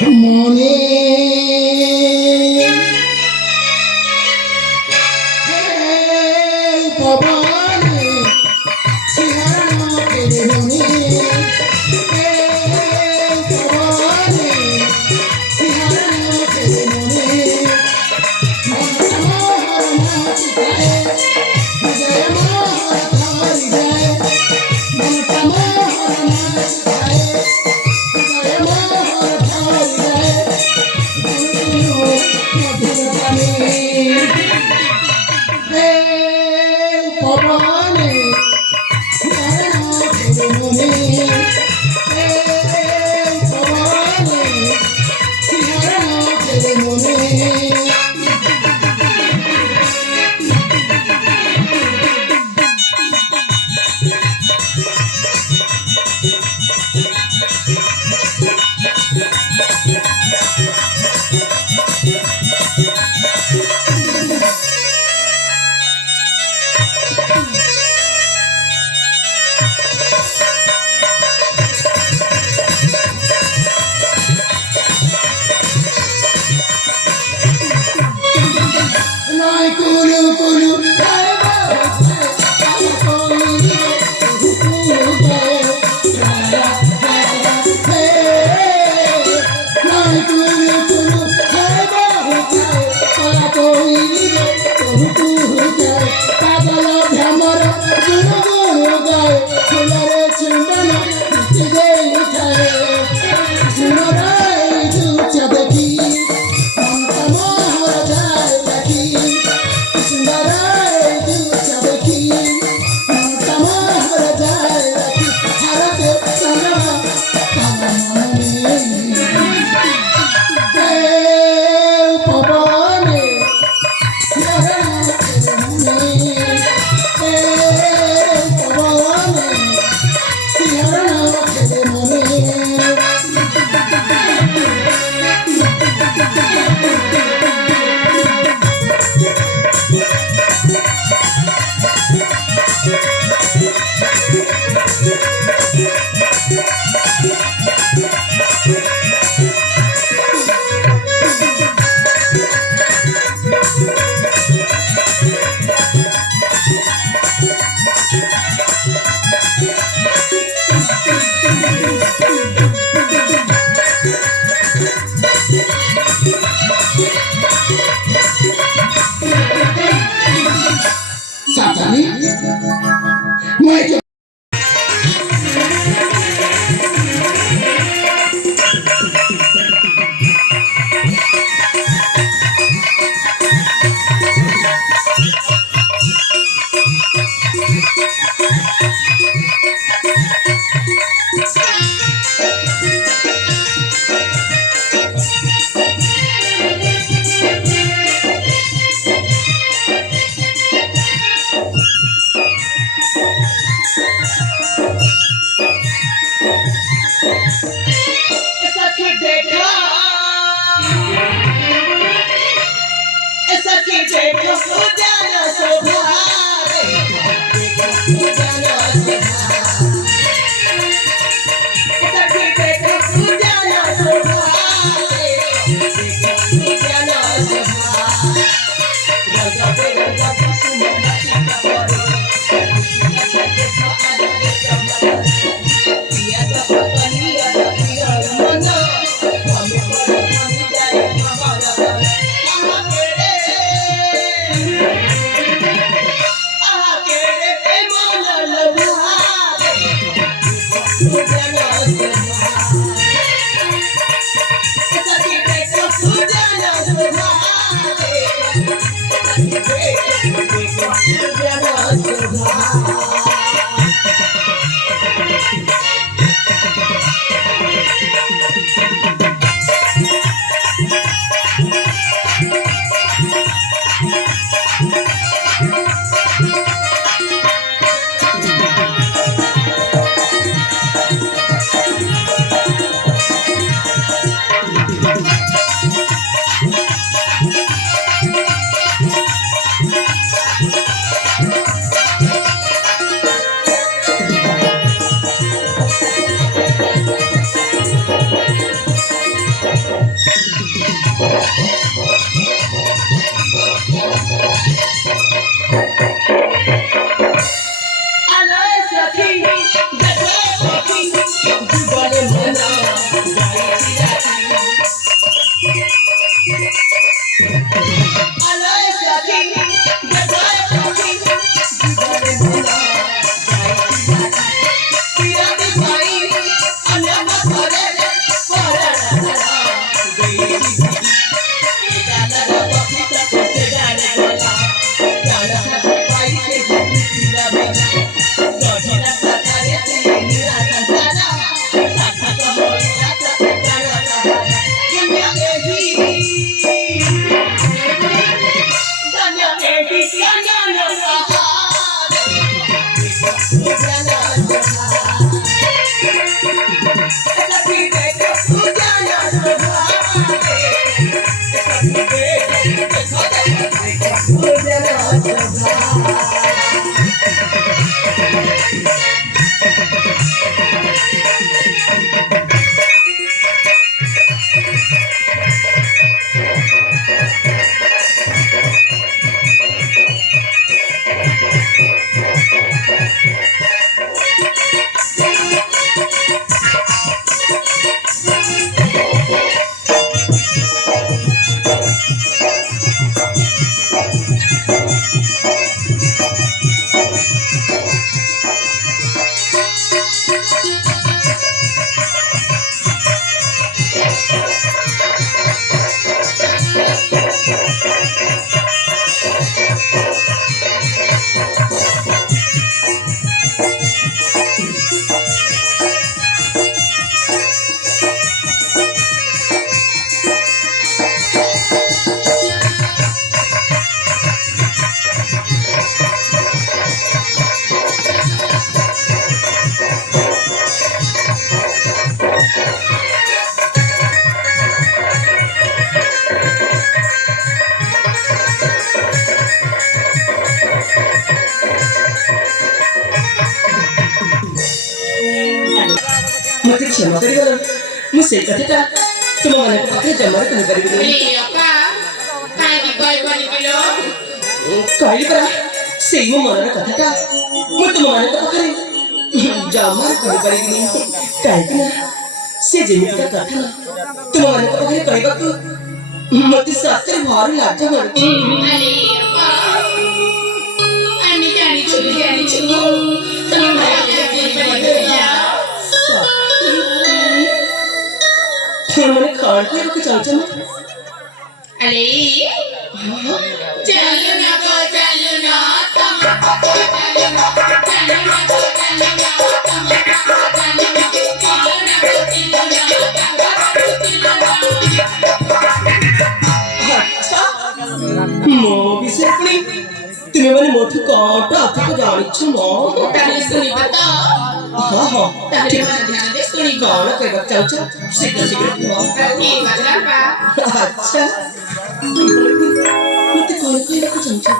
মনে পবনে শিহানো মনে পবনে শিহানো মনে মনোহর নাচ গায় হৃদয় মোহর ধরি যায় মনোহর নাচ গায় হৃদয় মোহর ধরি যায় মধুর গানে পবনে শিহানো মনে পবনে শিহানো মনে নয় কুলু কুলু পাগল ভ্রমর গুরু গুরু গায় ফুলরে চুম্বন উঠায় সুনরায় দুচ দেখি মনোহর যায় দেখি সুন্দরায় দুচ দেখি মনোহর যায় দেখি ভারতের চন্দ্রমা মনে পবনে Satani, Michael. ମତେ କ୍ଷମା କରିଗଲ ମୁଁ ସେଇ କଥାଟା ତୁମମାନଙ୍କ ପାଖରେ ଜମାରେ କହିପାରିବିନି କହିଲି ପରା ସେଇ ମୋ ମନର କଥାଟା ମୁଁ ତୁମମାନଙ୍କ ପାଖରେ ଜମାରେ କହିପାରିବିନି କାହିଁକି ନା ସେ ଯେମିତିକା କଥା ତୁମମାନଙ୍କ ପାଖରେ କହିବାକୁ ମତେ ସତରେ ଭାରି ଲାଜ ମାଡୁଛି तुमने खान को रुक चाचा अरे चलो ना तुमको चलो ना तुमको चलो ना अच्छा मो विषय पुणी तुम्हें मैंने मोठू कांटा आपको जानी छो ना ताले सुनी बता हाँ हाँ ताले मन ध्यान दे सुनी कौन है कोई बच्चा उच्चा सीधा सीधा ठीक बजरा पा अच्छा मुझे कौन कोई रखा चमचा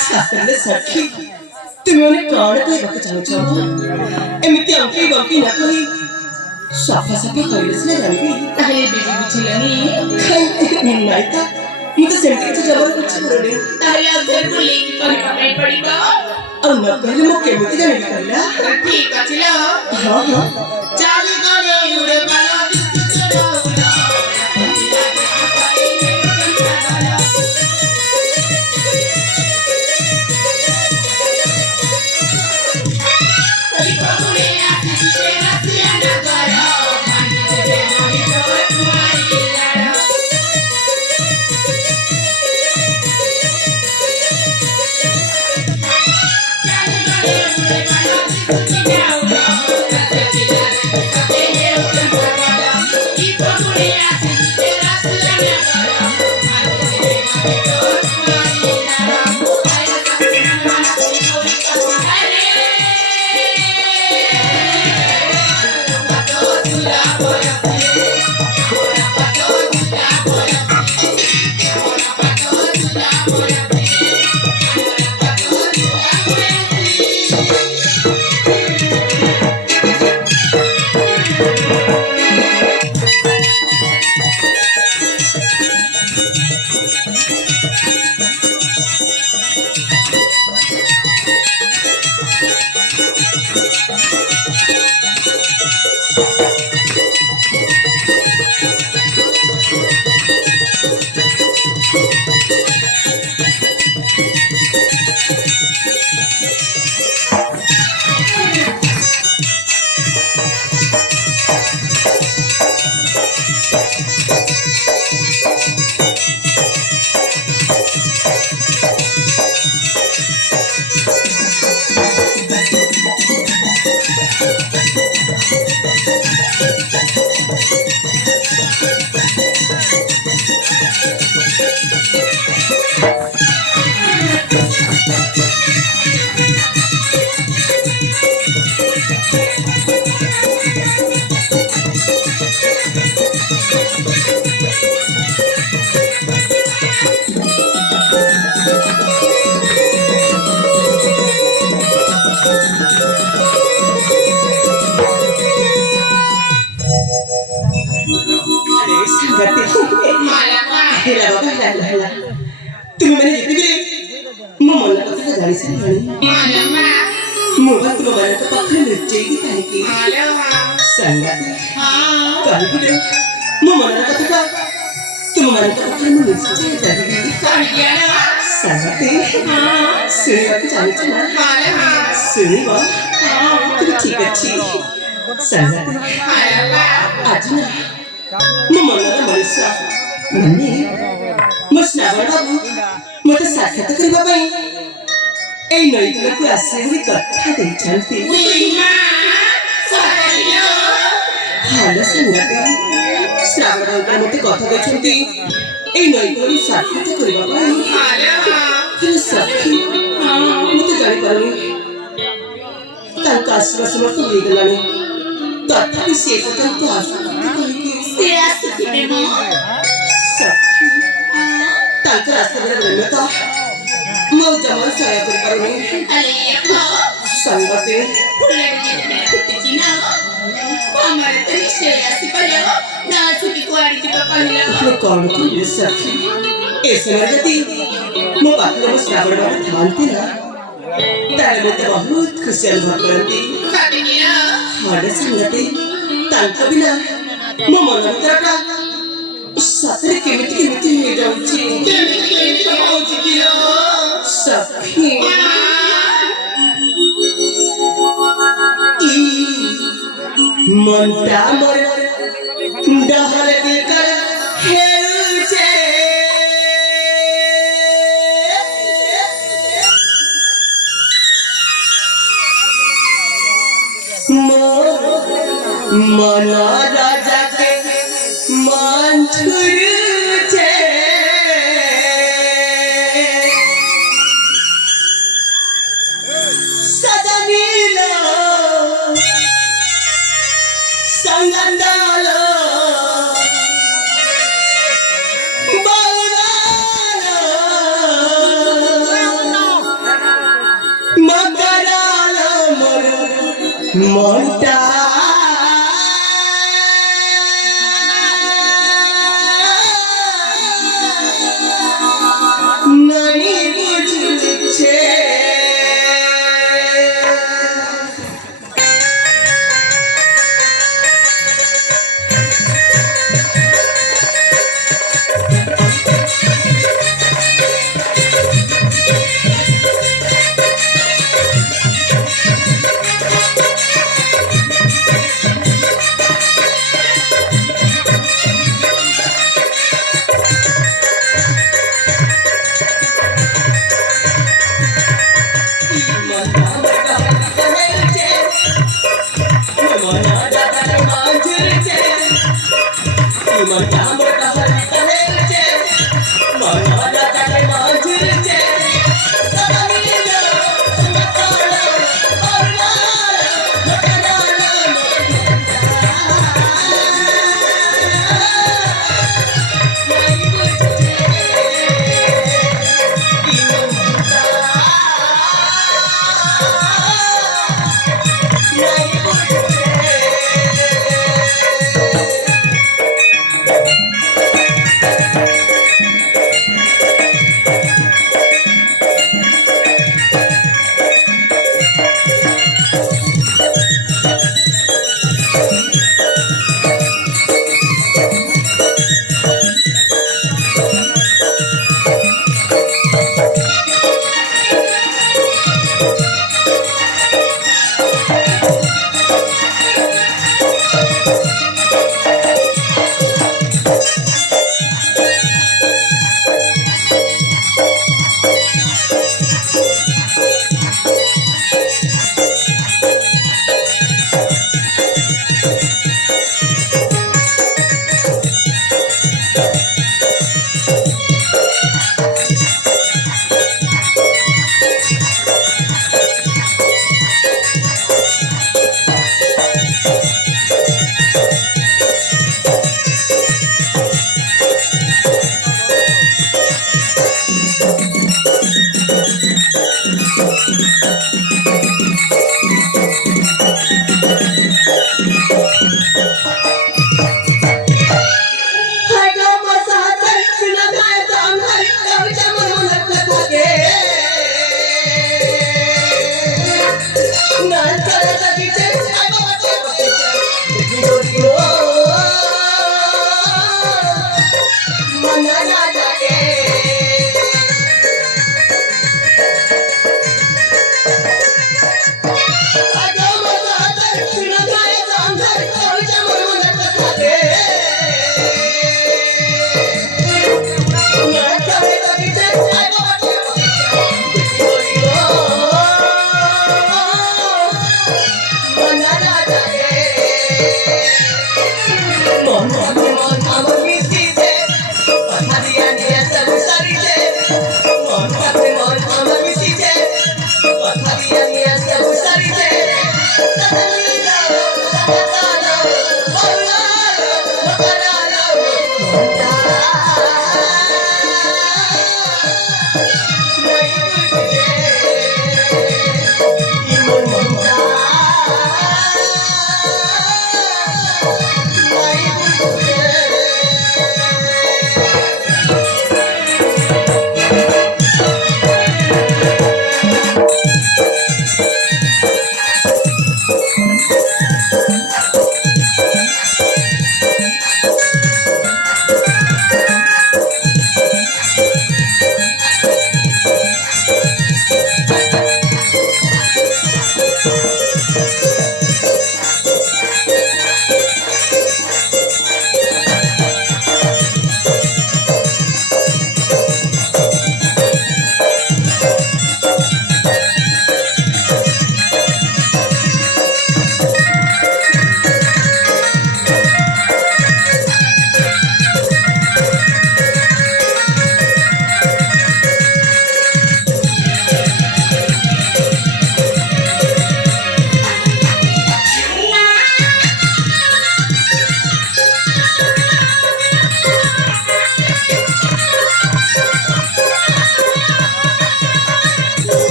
सासरे सखी तुमने कौन कोई बात चाहो चाहो एमिति अंकी बाकी न कही सफा सफा कहले से जानबी ताले बेबी बुझिलनी नहीं था मुझे सेंटर से जबर कुछ करले ताले अधर को लेके कहीं पकड़ पड़ीबा और न कहले मो केमिति जानबी कहला ठीक अछि लो हां हां चाली गले उड़े बाला अरे संगती हेला बाबा हेला हेला तुम्ही मैंने जितने भी मैं मन का तो गाड़ी से नहीं मोबाइल तो मोबाइल तो पकड़ लेते ही कहीं की संगती कहीं भी ले मैं मन का तो तुम मन का पकड़ में निश्चय जाएगी संगती सुनी बात जानी चला सुनी बात तुम ठीक अच्छी संगती आज ना मैं मन का मनुष्य मन्ने मुश्नावर बाबू मत साक्षात करवा पाई ए नई को आसे हुई कथा दे चलती हाल संगते श्रावण बाबू मत कथा दे चलती ए नई को साक्षात करवा पाई फिर सखी मत जानी पारुनी तांका आश्वास मत होई गलानी तथापि से पतंत आसुती सखी तांका रास्ता बड़ा ब्रह्मता मौ जमल साया कर पारुनी संगते कौन को ये सखी ऐसे लगती मो बात में श्रावण बाबू थामती ना तारे में तो बहुत खुशी अनुभव करती हाड़े संगते तांका बिना मो मन भीतर सतरे केमिति हो जाउची सखी मनटा मोर डहल देकर हेलुचे मन राजा के मन छुरुचे सदनीलो संगंदालो बाउलालो मकरालो मोर मनटा ଆମର କାହାରି କହେଉଛେ ମନ ଦାଦାରେ ମାଝୁରୁଛେ ମନ ଆମର କାହାରି କହେଉଛେ ମନ ଦାଦାରେ ମାଝୁରୁଛେ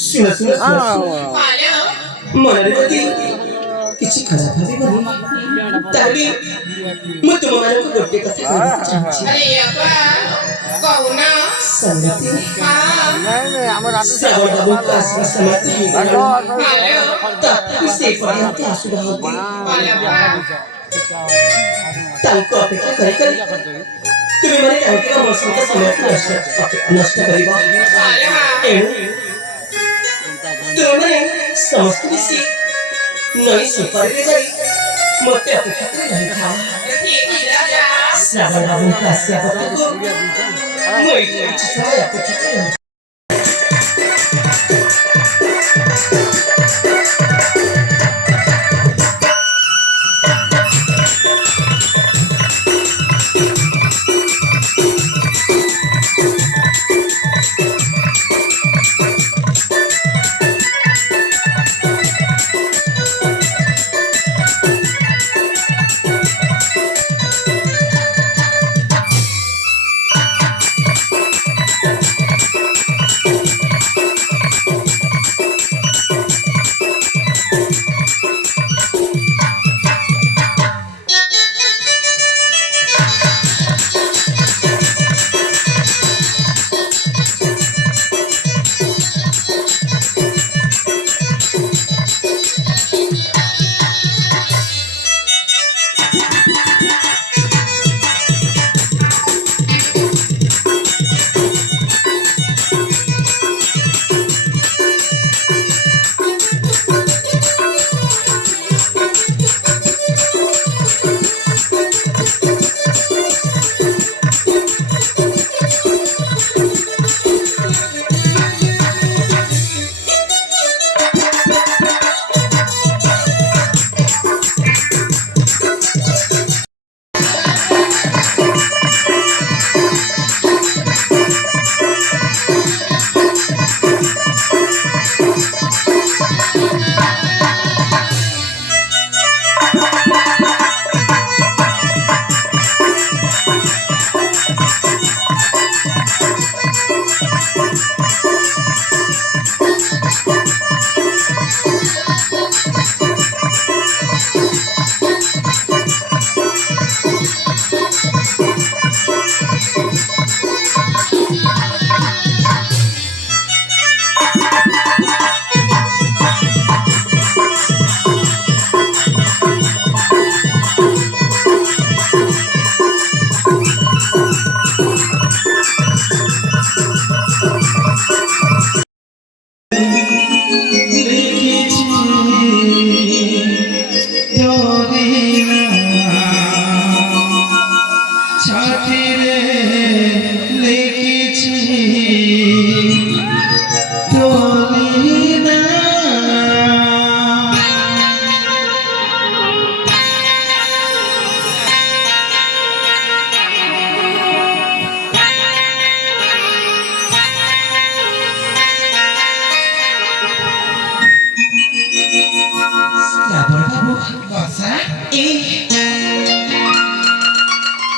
सुना सुना मन किसी खराब भाविबनी ताबे मु तुम मानक गोटे कथा कहबा चाहछि अरे यापा कहुना संगति नहीं हमर श्रावण बाबू का आश्रम समाप्त हो गया हेलो तब से पर्यंत आसुरा होती तांको अपेक्षा करे करे तुम्हें माने काहे का मौसम का समय नष्ट करिबा एणु तुम्हें समस्त मिसी ନଈ ସେପାରରେ ଯାଇ ମୋତେ ଅପେକ୍ଷା କରି ରହିଥାଅ। ଠିକ୍ ରାଜା ଶ୍ରାବଣ ବାବୁଙ୍କ ଆସିବା ପର୍ଯ୍ୟନ୍ତ ମୁଁ ଏଇଠି କିଛି ସମୟ ଅପେକ୍ଷା କରି ରହିଥାଉ।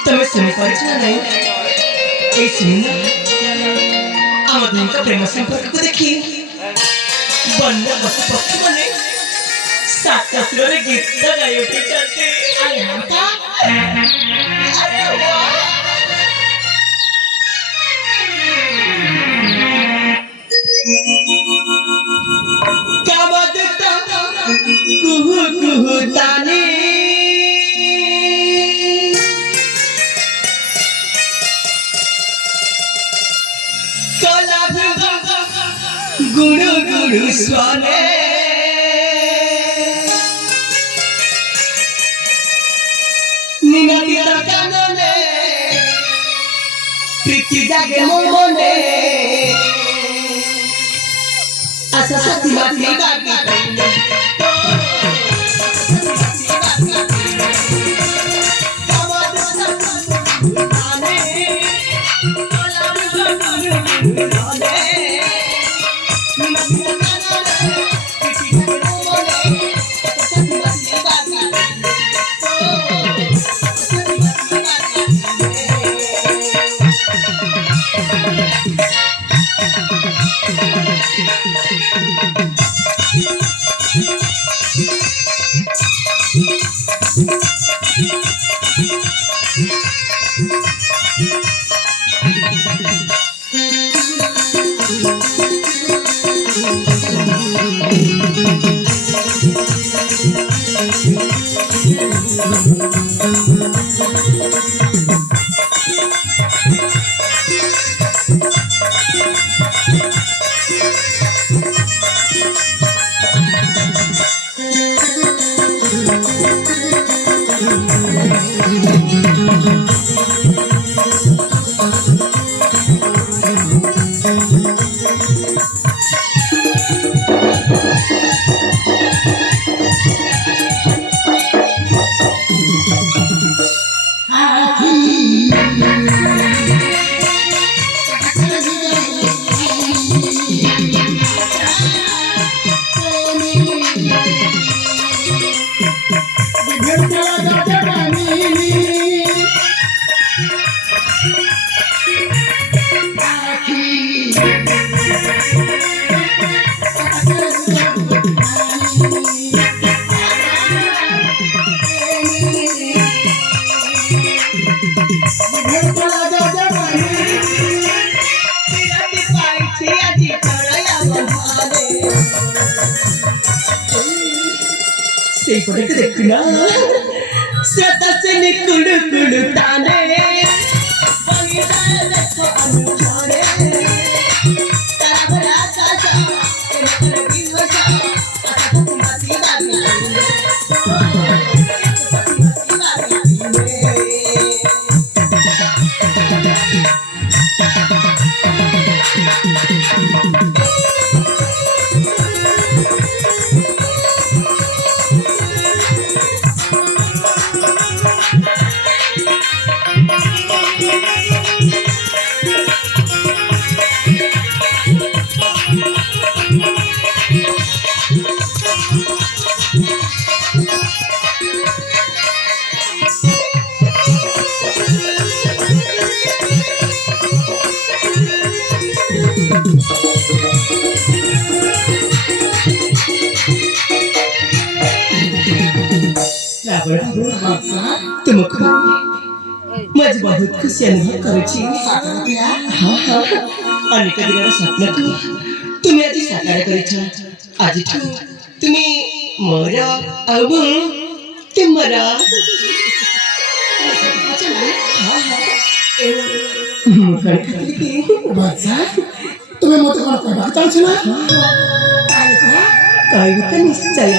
ତମେ ଶୁଣିପାରିଛ ନା ନାଇଁ? ଏଇ ଶୁଣିନା, ଆମ ଦୁହିଁଙ୍କ ପ୍ରେମ ସମ୍ପର୍କକୁ ଦେଖି ବନ୍ୟ ପଶୁ ପକ୍ଷୀ ମାନେ ସାତ ସୁରରେ ଗୀତ ଗାଇ ଉଠିଛନ୍ତି। ଆରେ ବାଃ! କାମଦେତା କୁହୁ କୁହୁ ତାନେ गुरु गुरु स्वाने निनादिता कानने प्रीति जागे मोने आशा साथी माती बागी ସେଇପଟକୁ ଦେଖୁନା ସ୍ରୋତ ସେ କୁଳୁ କୁଳୁ ତାନେ ବହିଯାଏ ଦେଖ ଅନୁସାରେ ତାରା ଭରା ଆକାଶ ଏମତରେ ବିହସ ଆକାଶକୁ ମାତି ବାବି तुमको मैं बहुत खुशी अनुभव करुची हाँ हाँ अनेक दिनर स्वप्न को तुम्हें आज साकार करिछ आज तुम्हें मोर आउ तुमर बच्चा तुम्हें मत कौन कहबा चाहछ ना कहबो तो निश्चय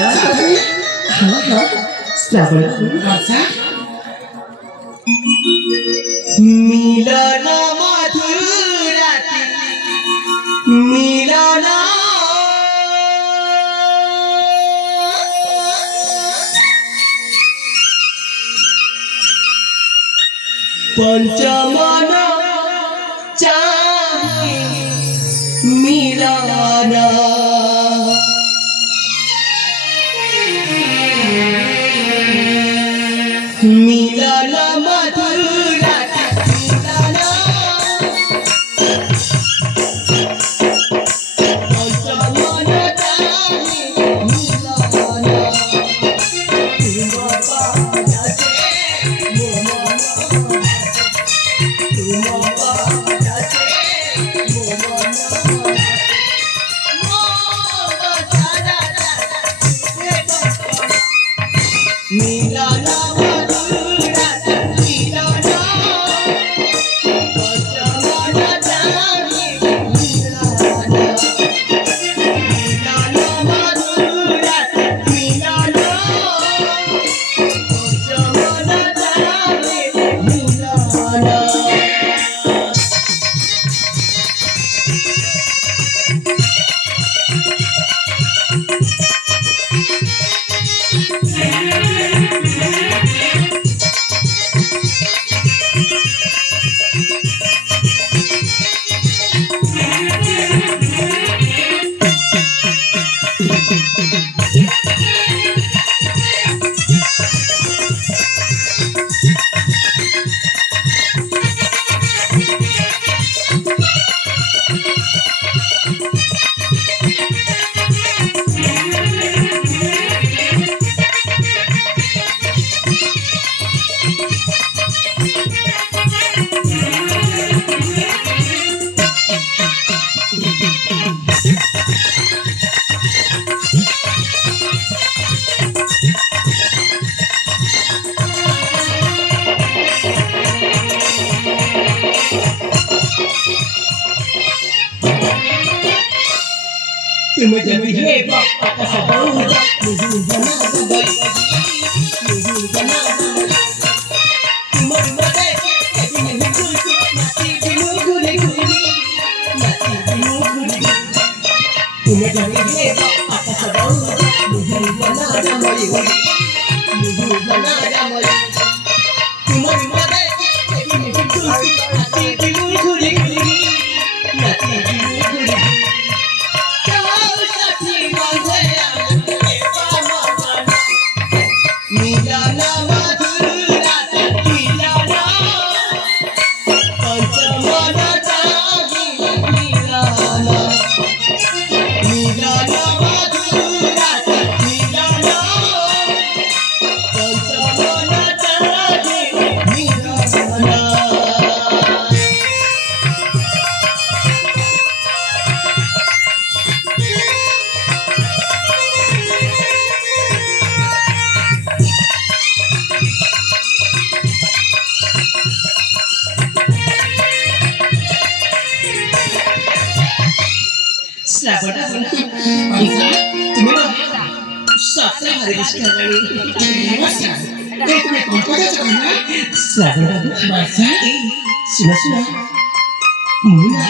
हाँ हाँ श्रावण बच्चा मिलन मधुराति मिलन पंचमन चाहे मिलन मिलन मधुराति मिलन पंचमन चाहे मिलन तुम बाजाते मो मन तुम बाजाते मो मन मिलन तुम जब हे बापा सबौ मुझे जना गई मुझे जना तुमर मदे कभी नहीं भूल नाची बिनु घुरी घुरी नाची बिनु घुरी तुम जब हे बापा सबौ मुझे जना गई मुझे जना गई तुमर मदे कभी नहीं भूल नाची बिनु घुरी घुरी नाची बिनु घुरी मिलन मधुराति मिलन पंचमन चाहे मिलन मिलन मधुराति मिलन पंचमन चाहे मिलन भारी दिसणार आणि नमस्कार हे तुम्ही पंकजाचं घर ना सागर बाबू माझा सुना सुना मुना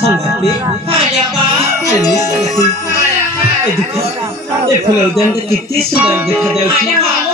सांगाते माझ्या बा आणि सांगाते ଏ ଫୁଲ ଉଦ୍ୟାନଟା କେତେ ସୁନ୍ଦର ଦେଖାଯାଉଛି। ଆରେ ହଁ